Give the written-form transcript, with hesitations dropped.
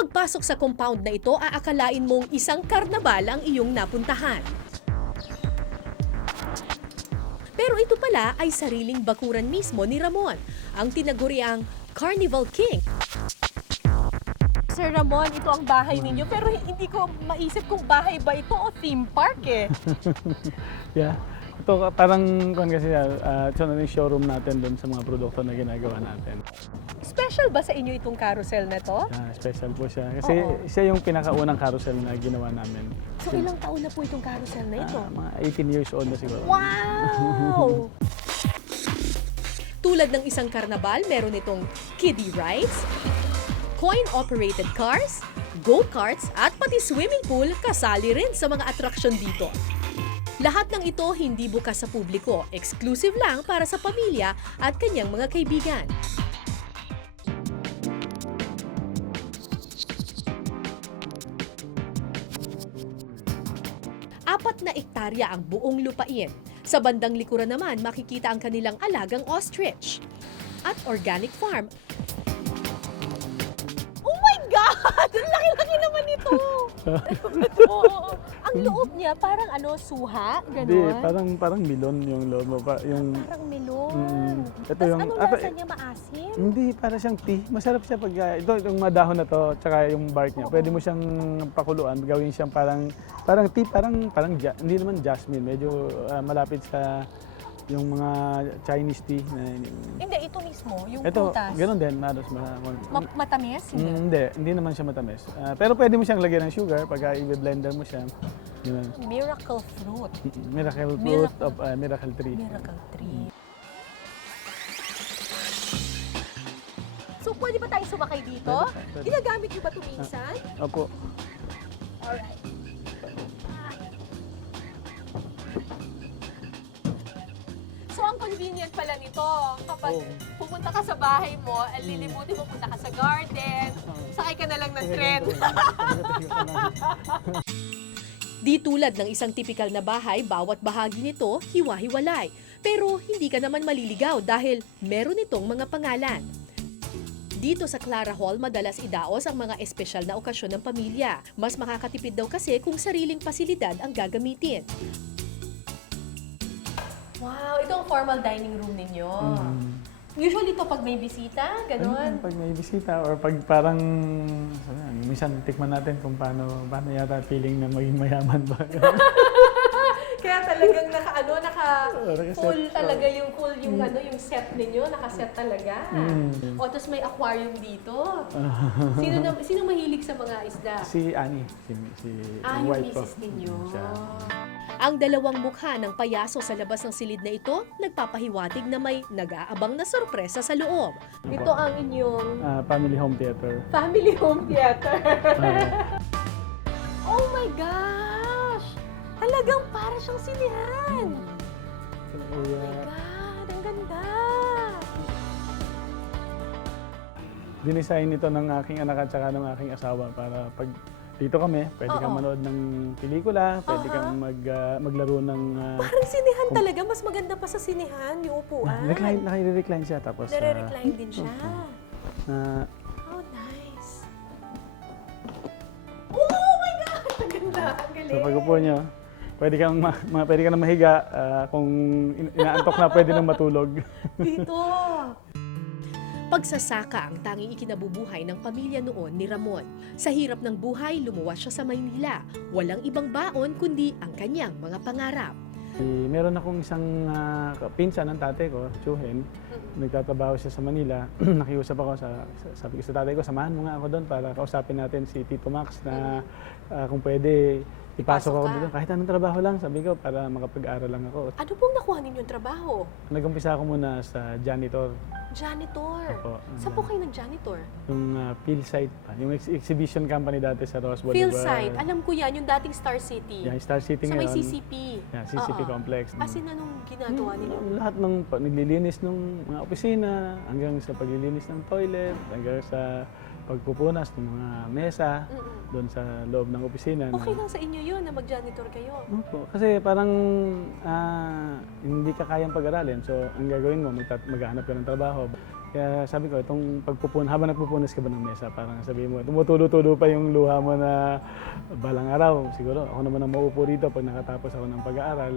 Pagpasok sa compound na ito, aakalain mong isang karnabal ang iyong napuntahan. Pero ito pala ay sariling bakuran mismo ni Ramon, ang tinaguriang Carnival King. Sir Ramon, ito ang bahay ninyo, pero hindi ko maisip kung bahay ba ito o theme park eh. Yeah. Ito parang kasi ito na yung showroom natin doon sa mga produkto na ginagawa natin. Special ba sa inyo itong carousel na to? Special po siya. Kasi Oo. siya yung pinakaunang carousel na ginawa namin. So ilang taon na po itong carousel na ito? Mga 18 years old na siguro. Wow! Tulad ng isang karnabal, meron itong kiddie rides, coin-operated cars, go-karts at pati swimming pool kasali rin sa mga atraksyon dito. Lahat ng ito hindi bukas sa publiko, exclusive lang para sa pamilya at kanyang mga kaibigan. Apat na ektarya ang buong lupain. Sa bandang likuran naman, makikita ang kanilang alagang ostrich. At organic farm. Oh my God! Ang laki-laki naman ito! Ang loob niya, parang suha? Hindi, Ganon? parang milon yung loob mo. Parang melon. Ito Tapos yung, anong lasa niya, maasim? Hindi, para siyang tea. Masarap siya pag, ito yung madahon na to, tsaka yung bark niya. Pwede mo siyang pakuluan, gawin siyang parang tea, hindi naman jasmine. Medyo malapit sa yung mga Chinese tea. Hindi, ito mismo, yung Ito, prutas. gano'n din, maros. Matamis? Hindi naman siya matamis. Pero pwede mo siyang lagyan ng sugar pagka i-blender mo siya. Yun. Miracle fruit. Miracle fruit of miracle tree. Miracle tree. So, pwede ba tayo sumakay dito? Pwede. Ginagamit niyo ba ito minsan? Opo. Alright. So, ang convenient pala nito, kapag pumunta ka sa bahay mo, lilibutin mo, punta ka sa garden, sakay ka na lang ng tren. Di tulad ng isang tipikal na bahay, bawat bahagi nito hiwa-hiwalay. Pero hindi ka naman maliligaw dahil meron itong mga pangalan. Dito sa Clara Hall, madalas idaos ang mga espesyal na okasyon ng pamilya. Mas makakatipid daw kasi kung sariling pasilidad ang gagamitin. Wow, ito ang formal dining room ninyo. Usually ito pag may bisita, gano'n? Pag may bisita or pag parang, minsan tikman natin kung paano yata feeling na maging mayaman ba. Kaya talagang full Naka-set. talaga yung yung set ninyo, naka-set talaga. O, tapos may aquarium dito. Sino mahilig sa mga isda? Si Annie, si Yung wife ko. misis ninyo. Siya. Ang dalawang mukha ng payaso sa labas ng silid na ito, nagpapahiwatig na may nag-aabang na sorpresa sa loob. Ito ang inyong Family home theater. family home theater. Oh my gosh! Talagang para siyang sinihan. Oh my God, ang ganda! Dinesign ito ng aking anak at saka ng aking asawa para pag dito kami, pwede kang manood ng pelikula, pwede kang maglaro ng... Parang sinihan talaga, mas maganda pa sa sinihan, yung upuan. Naka-recline siya tapos... Nare-recline din siya. uh, Oh, nice. Oh my God! Ang ganda, ang galing. so pag upo nyo, pwede kang na mahiga, kung inaantok na pwede nang matulog. Dito. Pagsasaka ang tanging ikinabubuhay ng pamilya noon ni Ramon. Sa hirap ng buhay, lumuwas siya sa Maynila. Walang ibang baon kundi ang kanyang mga pangarap. Meron akong isang pinsan ng tatay ko, Chuhen. Nagtatrabaho siya sa Manila. Nakiusap ako, sabi ko sa tatay ko, samahan mo nga ako doon para kausapin natin si Tito Max na kung pwede ipasok ako doon. Kahit anong trabaho lang, sabi ko, para makapag-aral lang ako. Ano pong nakuha ninyong trabaho? Nag-umpisa ako muna sa janitor. Janitor. Opo. Saan po kayo nag-janitor? Yung Philsite pa, yung exhibition company dati sa Ross Boulevard. Philsite. Alam ko yan, yung dating Star City. Yeah, Star City Sa may ngayon. CCP. Yeah, CCP complex. As in, anong ginagawa ninyo? Lahat ng naglilinis ng mga opisina, hanggang sa paglilinis ng toilet, hanggang sa pagpupunas ng mga mesa doon sa loob ng opisina. Okay lang sa inyo yun na mag-janitor kayo. Opo, kasi parang hindi ka kayang pag-aralin. So, ang gagawin mo, maghahanap ka ng trabaho. Kaya sabi ko, itong habang nagpupunas ka ba ng mesa, parang sabihin mo, tumutulo-tulo pa yung luha mo na balang araw. Siguro, ako naman ang maupo dito pag nakatapos ako ng pag-aaral.